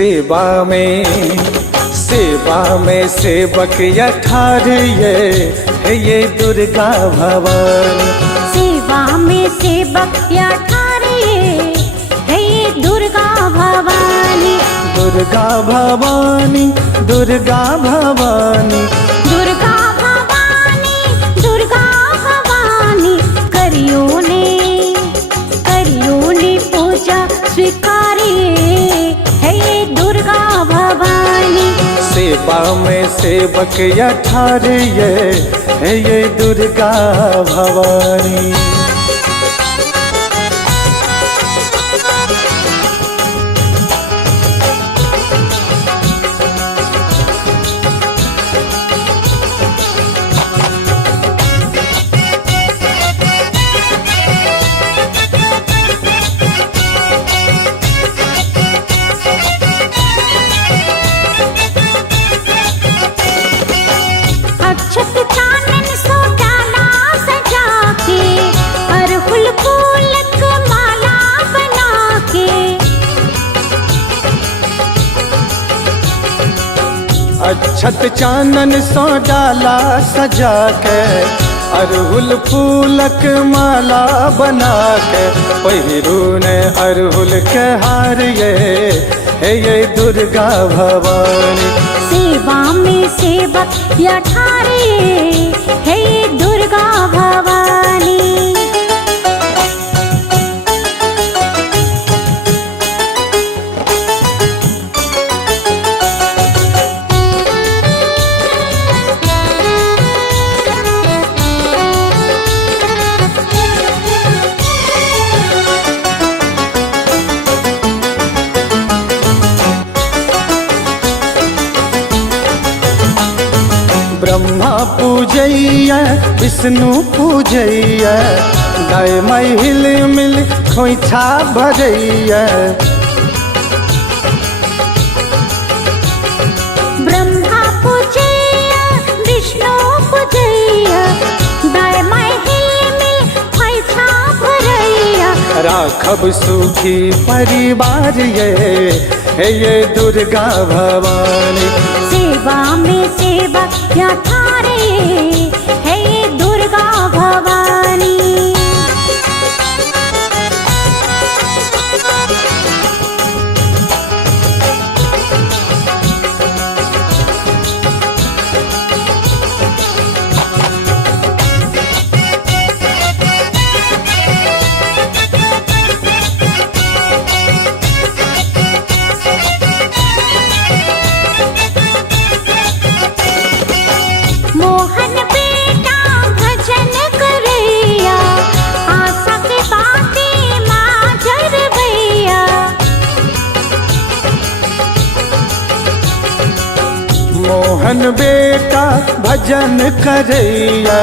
सेवा में सेवक अठारिये है ये दुर्गा भवानी। सेवा में सेवक अठारिये है ये दुर्गा भवानी। दुर्गा भवानी दुर्गा भवानी दुर्गा भवानी दुर्गा भवानी करियो ने पूजा स्वीकारिए है ये दुर्गा भवानी। सेवा में सेवक अठारिये है ये दुर्गा भवानी। अक्षत चानन सो डाला सजा के अरहुल फूलक माला बना के। अक्षत चानन सो डाला सजा के अरहुल फूलक माला बना के। पहिरू ने अरहुल के हार ये दुर्गा भवानी। सेवा में सेवक अठारिये है ये दुर्गा भवानी। ब्रह्मा पूजैया विष्णु पूजैया गाय माई हिल मिल खोइछा भरैया। ब्रह्मा पूजैया विष्णु पूजैया गाय माई हिल मिल खोइछा भरैया। राखब सुखी परिवार ये दुर्गा भवानी। सेवा में सेवक अठारिये है ये दुर्गा भवानी। मोहन बेटा भजन करैया आशा के बाती माँ जरबैया। मोहन बेटा भजन करैया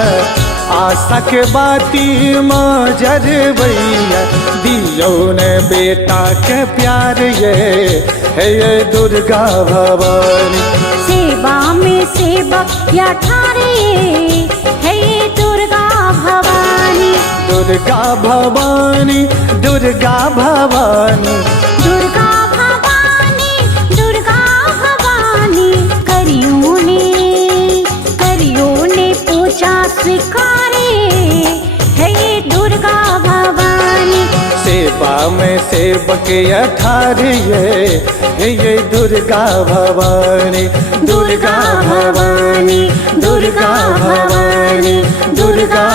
आशा के बाती माँ जरबैया। दियो ने बेटा के प्यार ये दुर्गा भवानी। सेवा में सेवक अठारिये है ये दुर्गा भवानी। दुर्गा भवानी दुर्गा भवानी दुर्गा भवानी दुर्गा भवानी करियो ने पूजा स्वीकारिए है ये दुर्गा भवानी। सेवा में सेवक अठारिये है ये दुर्गा भवानी। दुर्गा भवानी दुर्गा भवानी दुर्गा